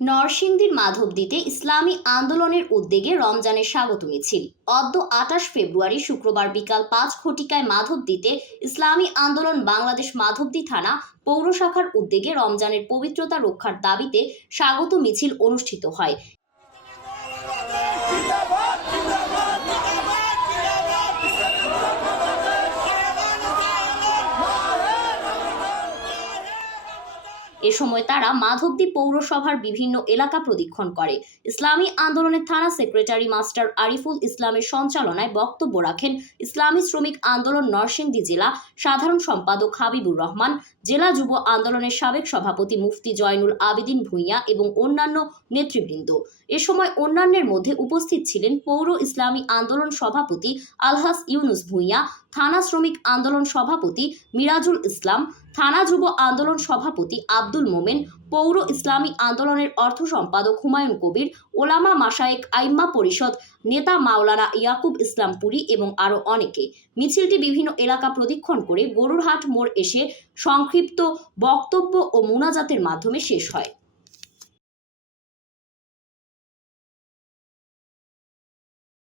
নরসিংদীর মাধবদীতে ইসলামী আন্দোলনের উদ্যোগে রমজানের স্বাগত মিছিল। অদ্য আঠাশ ফেব্রুয়ারি শুক্রবার বিকাল পাঁচ ঘটিকায় মাধবদীতে ইসলামী আন্দোলন বাংলাদেশ মাধবদী থানা পৌর শাখার উদ্যোগে রমজানের পবিত্রতা রক্ষার দাবিতে স্বাগত মিছিল অনুষ্ঠিত হয়। এ সময় তারা মাধবদী পৌরসভার বিভিন্ন এলাকা প্রদীক্ষণ করে। ইসলামী আন্দোলনের থানা সেক্রেটারি মাস্টার আরিফুল ইসলামের সঞ্চালনায় বক্তব্য রাখেন ইসলামী শ্রমিক আন্দোলন নরসিংদী জেলা সাধারণ সম্পাদক হাবিবুর রহমান, জেলা যুব আন্দোলনের সাবেক সভাপতি মুফতি জয়নুল আবেদিন ভূঁইয়া এবং অন্যান্য নেতৃবৃন্দ। এ সময় অন্যান্যের মধ্যে উপস্থিত ছিলেন পৌর ইসলামী আন্দোলন সভাপতি আলহাস ইউনুস ভূঁইয়া, থানা শ্রমিক আন্দোলন সভাপতি মিরাজুল ইসলাম থানা যুব আন্দোলন সভাপতি আব্দুল মোমেন, পৌর ইসলামী আন্দোলনের অর্থ সম্পাদক হুমায়ুন কবির, ওলামা মাসায়েক আইম্মা পরিষদ, নেতা মাওলানা ইয়াকুব ইসলাম পুরী এবং আরও অনেকে। মিছিলটি বিভিন্ন এলাকা প্রদীক্ষণ করে গরুরহাট মোড় এসে সংক্ষিপ্ত বক্তব্য ও মোনাজাতের মাধ্যমে শেষ হয়।